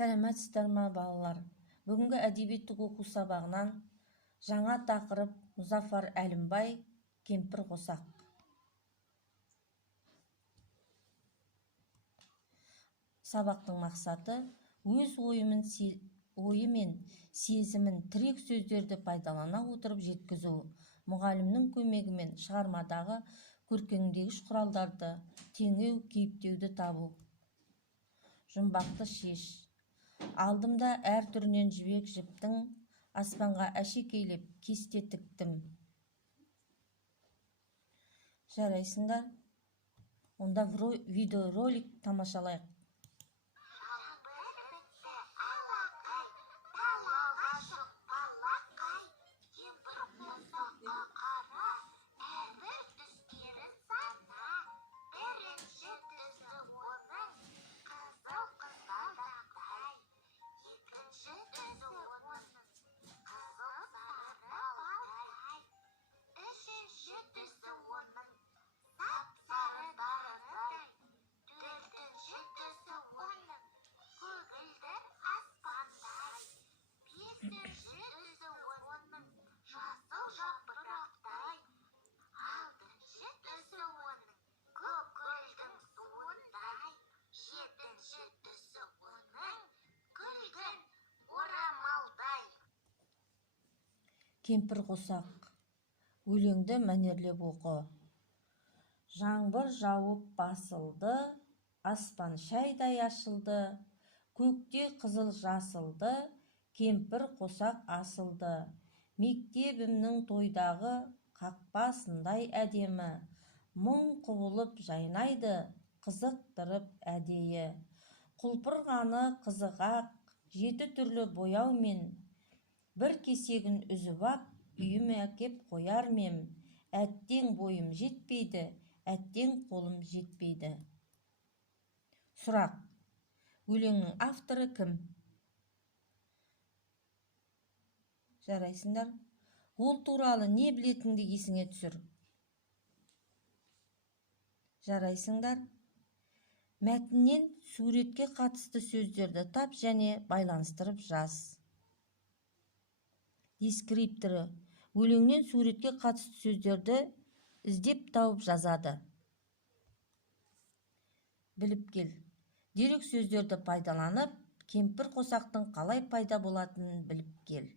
Сәлеметсіздер ма, балалар? Бүгінгі әдебиеттік оқу сабағынан жаңа тақырып Мұзафар Әлімбай кемпір қосақ. Сабақтың мақсаты өз ойы мен сезімін тірек сөздерді пайдалана отырып жеткізу. Мұғалімнің көмегімен шығармадағы көркемдегіш құралдарды теңеу, кейіптеуді табу. Жұмбақты шеш. Алдымда әр түрінен жібек жіптің, аспанға әшекейлеп кесте тіктім. Жарайсыңдар? Онда видеоролик тамашалайық. Кемпір қосақ. Өлеңді мәнерлеп оқы. Жаңбыр жауып басылды, аспан шайдай ашылды, көкте қызыл жасылды, кемпір қосақ асылды. Мектебімнің тойдағы қақпасындай әдемі, мұң құбылып жайнайды, қызықтырып әдейі. Құлпырғаны қызығақ, 7 түрлі бояумен, бір кесегін үзіп ап, үйіме әкеп қояр мем. Әттең бойым жетпейді, әттең қолым жетпейді. Сұрақ: өлеңнің авторы кім? Жарайсыңдар? Ол туралы не білетінді есіңе түсір. Жарайсыңдар? Мәтіннен суретке қатысты сөздерді тап және байланыстырып жаз. Дескрипторы: өлеңнен суретке қатысты сөздерді іздеп тауып жазады. Біліп кел. Дерек сөздерді пайдаланып, кемпір қосақтың қалай пайда болатынын біліп кел.